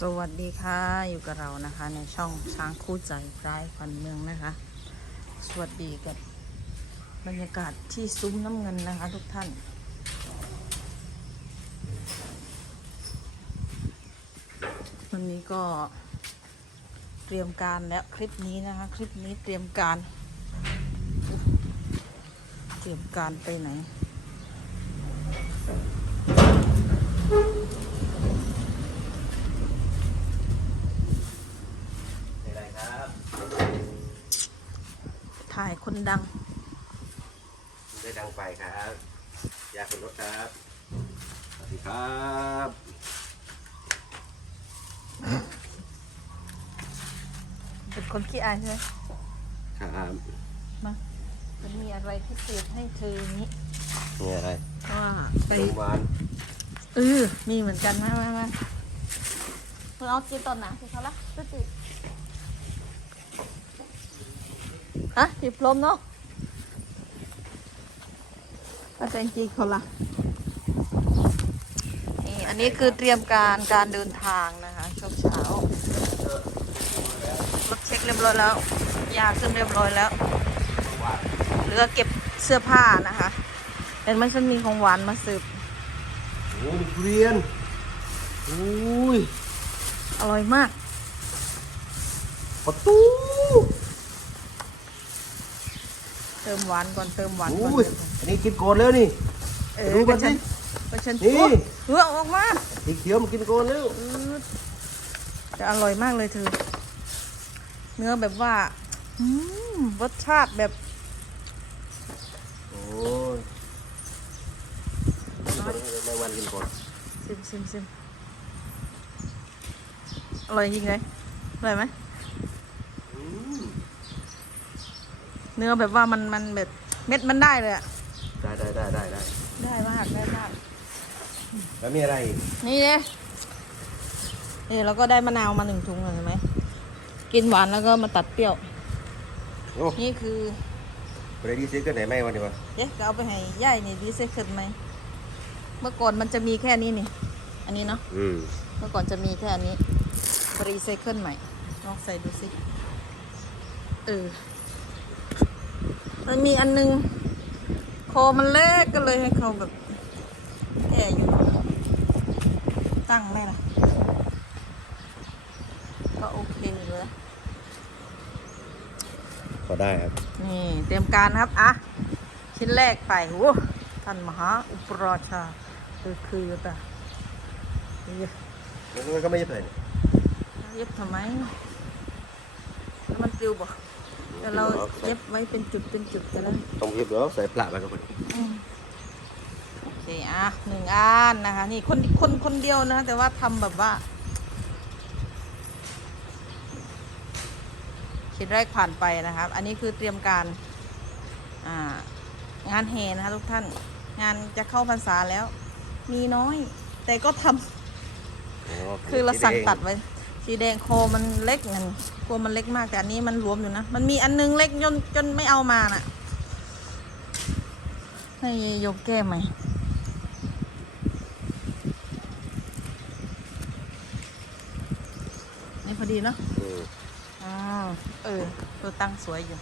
สวัสดีค่ะอยู่กับเรานะคะ ในช่องช้างคู่ใจร้ายพันเมืองนะคะ สวัสดีกับบรรยากาศที่ซุ้มน้ำเงินนะคะ ทุกท่าน วันนี้ก็เตรียมการแล้วคลิปนี้นะคะ คลิปนี้เตรียมการ เตรียมการไปไหน อะไรครับ ถ่ายคนดัง ได้ดังไปครับอยากขึ้นรถครับสวัสดีครับเป็นคนขี้อายใช่ไหมครับมามันมีอะไรพิเศษให้เธออย่างนี้นี่อะไรว่าไปโรงพยาบาลเออมีเหมือนกันมามามาเพิ่งเอาจีตอนหนาสิเขาละก็จี ฮะจีบลมเนาะก็จะจีเขาละนี่อันนี้คือเตรียมการการเดินทางนะคะช่วงเช้ารถเช็คเรียบร้อยแล้วยาขึ้นเรียบร้อยแล้วเหลือเก็บเสื้อผ้านะคะเห็นไหมฉันมีของหวานมาสืบโอ้มีทุเรียนอุ้ยอร่อยมากประตู เติมหวานก่อนเติมหวานก่อนอุ้ยอันนี้กินก่อนแล้วนี่ เออดูก่ก็อนฉันสิ ก็ฉันนี่โอ้เหือออกมาสีเขียวมันกินก่อนแล้วอืดจะอร่อยมากเลยเธอ เนื้อแบบว่า อืมรสชาติแบบโอ้ยแม่วันกินก่อนซิมซิมซิมอร่อยจริงเลยอร่อยไหม อืม เนื้อแบบว่ามันมันแบบเม็ดมันได้เลยอะได้ได้ได้ได้ได้ได้มากได้มาก แล้วมีอะไรอีกนี่เนี่ยนี่เราก็ได้มะนาวมาหนึ่งถุงเลยเห็นไหมกินหวานแล้วก็มาตัดเปรี้ยว โอ้นี่คือไปได้ดีซื้อกันไหนไหมวันนี้วะเดี๋ยวก็เอาไปให้ย่ายนี่รีไซเคิลไหมเมื่อก่อนมันจะมีแค่นี้นี่ อันนี้เนาะอืมเมื่อก่อนจะมีแค่อันนี้รีไซเคิลใหม่ลองใส่ดูสิเออ มันมีอันนึงคอมันเล็กก็เลยให้เขาแบบแก่อยู่ ตั้งไหมล่ะ ก็โอเคอยู่แล้วพอได้ครับ นี่เตรียมการครับ อะ ชิ้นแรกไปโอ้ท่านมหาอุปราชา คือคือแต่เย็บมันก็ไม่ใช่เพื่อนเย็บทำไมแล้วมันปลิวบ่เดี๋ ยวเราเย็บไว้เป็นจุดเป็นจุดกันแล้วต้องเรียบร้อยใส่ปลาไปกับคนอืมโอเคอะหนึ่งอันนะคะ นี่คนคนคนเดียวนะ แต่ว่าทำแบบว่าชิ้นแรกผ่านไปนะครับ อันนี้คือเตรียมการอ่างานแห่นะคะทุกท่าน งานจะเข้าพรรษาแล้ว มีน้อย แต่ก็ทำคือเราสั่งตัดไว้ สีแดงโคมันเล็กนั่นกลัวมันเล็กมากแต่อันนี้มันรวมอยู่นะ มันมีอันนึงเล็กจนจนไม่เอามาน่ะ ให้ยกแก้ไหมนี่พอดีเนาะอืมอ่าเออตัวตั้งสวยอยู่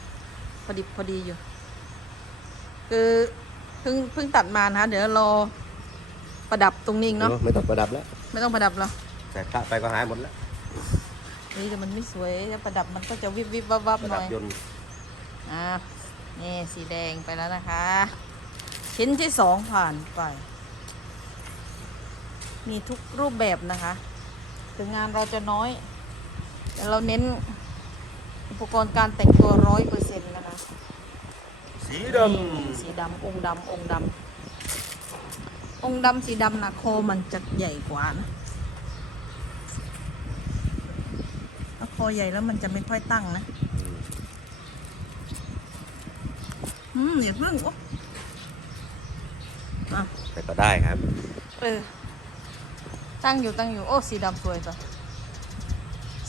พอดีพอดีอยู่ คือเพิ่งเพิ่งตัดมานะคะเดี๋ยวรอประดับตรงนี้อีกเนาะ ไม่ต้องประดับแล้ว ไม่ต้องประดับหรอกใส่พระไปก็หายหมดแล้ว นี่แต่มันไม่สวยถ้าประดับมันก็จะวิบวิบวับวับประหดัน่บอยยนต์อ่านี่สีแดงไปแล้วนะคะ ชิ้นที่สองผ่านไป มีทุกรูปแบบนะคะ ถึงงานเราจะน้อย แต่เราเน้นอุปกรณ์การแต่งตัวร้อยเปอร์เซ็นต์นะคะ สีดนี่สีดำองค์ดำองค์ดำองค์ดำสีดำนะโคมันจะใหญ่กว่านะ ถ้าโคใหญ่แล้วมันจะไม่ค่อยตั้งนะ อืมอย่าเพิ่งโอ้อะำแต่ก็ได้ครับ เออ ตั้งอยู่ตั้งอยู่โอ้สีดำสวยจ้ะ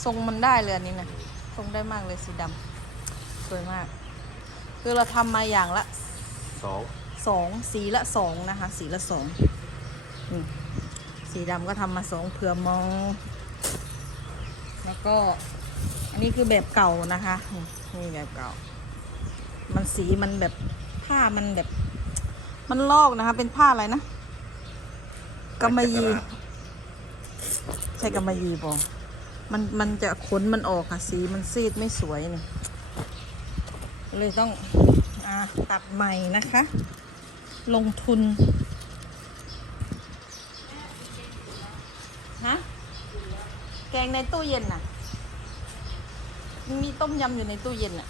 ทรงมันได้เลยอันนี้นะทรงได้มากเลยสีดำสวยมาก คือเราทำมาอย่างละสองสองสีละสองนะคะ สีละสองนี่สีดำก็ทำมาสองเผื่อมอง แล้วก็ อันนี้คือแบบเก่านะคะนี่แบบเก่า มันสีมันแบบผ้ามันแบบ มันลอกนะคะ เป็นผ้าอะไรนะกำมะยีใช่กำมะยีบอมันมันจะขนมันออกค่ะ สีมันซีดไม่สวยนี่เลยต้องอตัดใหม่นะคะ ลงทุนฮะแกงในตู้เย็นน่ะ มีต้มยำอยู่ในตู้เย็นน่ะ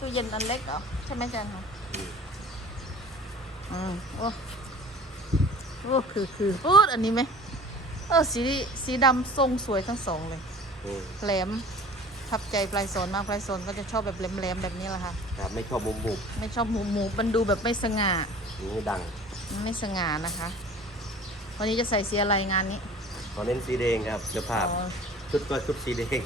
ตู้เย็นอันเล็กเหรอใช่ไหมอาจันคะอืมโอ้โอ้คือคือพูดอันนี้ไหมเออสีสีดำทรงสวยทั้งสองเลยอืมแหลมทับใจปลายโซนมากปลายโซนก็จะชอบแบบแหลมๆแบบนี้แหละค่ะครับไม่ชอบมุมบุบไม่ชอบหมูหมูมันดูแบบไม่สง่านี่ดังมันไม่สง่านะคะ วันนี้จะใส่สีอะไรงานนี้ขอเน้นสีแดงครับเสื้อผ้าอ๋อชุดก็ชุดสีแดง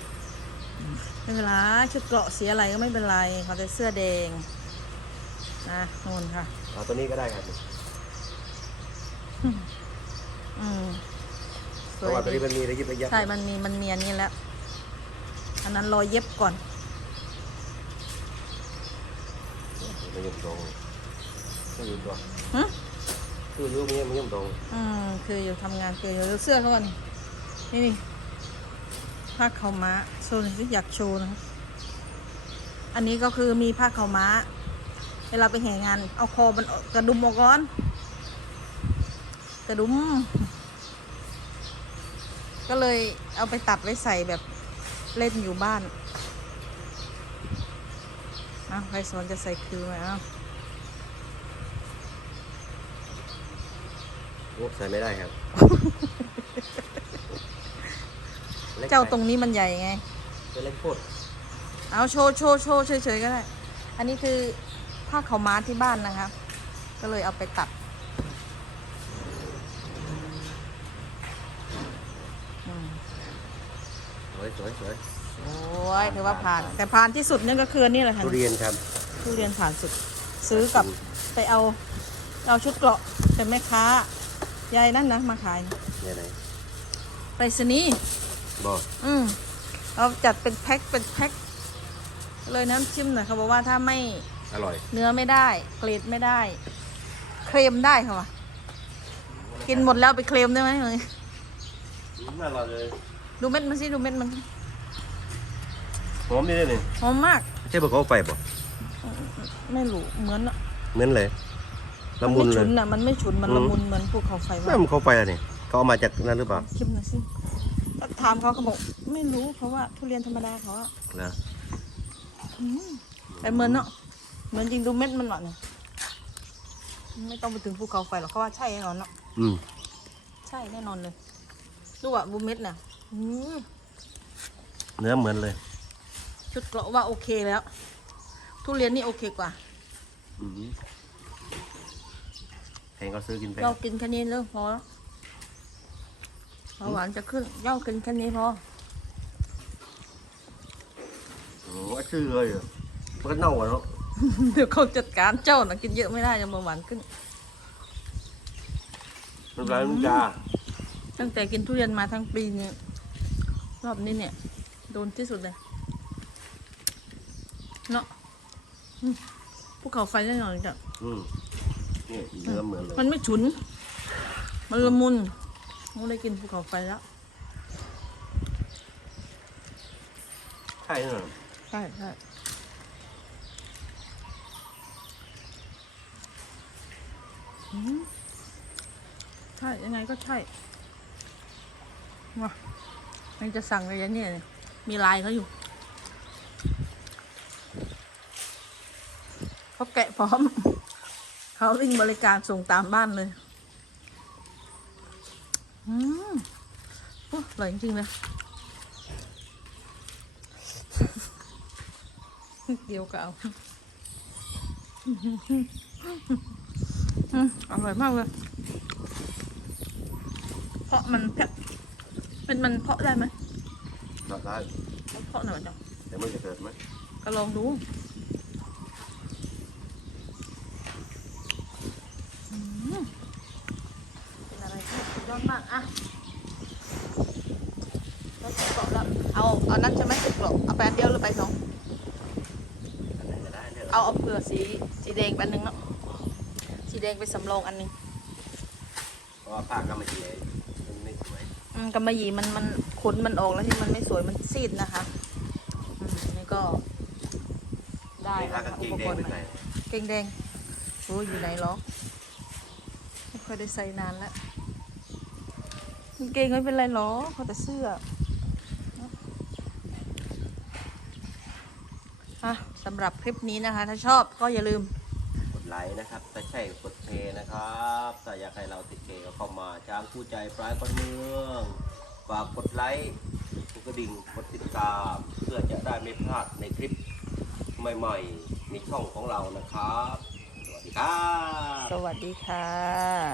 ไม่เป็นไรชุดเกราะสีอะไรก็ไม่เป็นไรเขาแต่เสื้อแดงนะนู่นค่ะเอาตัวนี้ก็ได้ครับอืมสเพวราะยว่าตัวดีนี้มันมีระยิบระยับใช่มันมีมันมีอันนี้แล้วอันนั้นรอเย็บก่อน มันยุ่งตรงไม่ยุ่งตัวหึ คือยุ่งนี้มันยุ่งตรงอืมคืออยู่ทำงานคืออยู่ดูเสื้อเขาก่อนนี่นี่นี่ ผ้าขาวม้าโชว์หน่อยสิอยากโชว์นะครับอันนี้ก็คือมีผ้าขาวม้า เวลาไปแห่งาน เอาคอมันออกกระดุมออกก่อน กระดุม ก็เลยเอาไปตัดไว้ใส่แบบเล่นอยู่บ้านเอาใครสอนจะใส่คือไหมเอาโอ้ใส่ไม่ได้ครับ เจ้าตรงนี้มันใหญ่ไงเป็นเล็กโคตรเอาโชว์โชว์โชว์เฉยๆก็ได้ อันนี้คือผ้าขาวม้าที่บ้านนะคะก็เลยเอาไปตัดอืมสวยสวยสวยโอ้ยถือว่าผ่าน แต่ผ่านที่สุดนี่ก็คืออนนี่แหละค่ะทุเรียนครับทุเรียนผ่านสุด ซื้อกับไปเอาเอาชุดเกราะแต่แม่ค้ายายนั่นนะมาขายเนี่ยไหนไปสนีย์ บอกอืมเอาจัดเป็นแพ็คเป็นแพ็คเลยน้ำจิ้มหน่อยเขาบอกว่าถ้าไม่อร่อย เนื้อไม่ได้ เกรดไม่ได้ เคลมได้ค่ะวะกินหมดแล้วไปเคลมได้ไหมเอ่ยอร่อยเลยดูเม็ดมันสิดูเม็ดมันสิหอมนี่เลยนี่หอมมากใช่บอกเขาเอาไปบ่ไม่รู้เหมือนอะเหมือนเลยละมันมุไม่นเลฉุยนอะมันไม่ฉุนมันอืมละมุนเหมือนภูเขาไฟแม่มากมันเขาไปอะนี่เขาเอามาจากนั่นหรือเปล่าชิมหน่อยสิก็ถามเขาเขาบอกไม่รู้เพราะว่าทุเรียนธรรมดาเขาอะเหรออืมแต่เหมือนเนาะเหมือนจริงดูเม็ดมันหน่อยเนี่ยไม่ต้องไปถึงภูเขาไฟหรอกเขาว่าใช่แน่นอนเนาะอืมใช่แน่นอนเลยดูอะบูเม็ดน่ะอืมเนื้อเหมือนเลย ชุดเกราะว่าโอเคแล้ว ทุเรียนนี่โอเคกว่าอืมแพงก็ซื้อกินไปเรากินแค่นี้เริ่มพอแล้ว เบาหวานจะขึ้นเย่ากินแค่นี้พอโอ้ว่าชื่อเลยอะมันก็เน่าอะเนาะเดี๋ยวเขาจัดการเจ้านะกินเยอะไม่ได้จะเบาหวานขึ้นน้ำลายมันจาตั้งแต่กินทุเรียนมาทั้งปีนี้รอบนี้เนี่ย โดนที่สุดเลยเนาะอืมภูเขาไฟแน่นอนจ้ะอืมนี่เนื้อเหมือนเลยมันไม่ฉุน มันละมุน เราได้กินภูเขาไฟแล้ว ใช่เนอะใช่ใช่อืมใช่ยังไงก็ใช่มามันจะสั่งอะไรเนี่ยมีลายเขาอยู่เขาแกะพร้อม เขาวิ่งบริการส่งตามบ้านเลย อืมโอ้อร่อยจริงๆเลยเดียวก็เอาอืมอร่อยมากเลย เพราะมันเพาะเป็นมันเพาะได้ไหมตัดได้เพาะหน่อยจ้ะแต่มันจะเกิดไหมก็ลองดูอืม เป็นอะไรที่สุดยอดมากอะแล้วจะเกาะแล้วเอาเอานั้นใช่ไหมสิบกล่องเอาไปอันเดียวหรือไปสองอันไหนก็ได้เนี่ยเอาเอาเผื่อสีสีแดงไปอันหนึงเนาะสีแดงไปสำรองอันหนึงเพราะว่าผ้ากำมะหยี่มันไม่สวยอืมกำมะหยี่มันมันขนมันออกแล้วที่มันไม่สวยมันซีดนะคะอืมนี่ก็ ได้ไม่แล้วผ้ากางเกงอุปแดกงรณ์ไปใหม่ใส่เกงแดงโอ้ยอยู่ไหนหรอ ไม่ค่อยได้ใส่นานแล้วกางเกงไม่เป็นไรหรอเขาแต่เสื้ออะ สำหรับคลิปนี้นะคะ ถ้าชอบก็อย่าลืมกดไลค์นะครับถ้าใช่กดเพย์นะครับถ้าอยากให้เราติดเกก็เข้ามาช้างคู่ใจปลายคนเมืองฝากกดไลค์กดกระดิ่งกดติดตามเพื่อจะได้ไม่พลาดในคลิปใหม่ๆในช่องของเรานะครับ สวัสดีครับ สวัสดีค่ะ